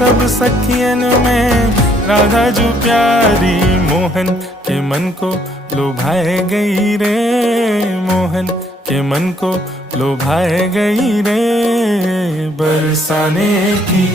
सब सखियन में राधा जो प्यारी, मोहन के मन को लुभाए गई रे, मोहन के मन को लुभाए गई रे। बरसाने की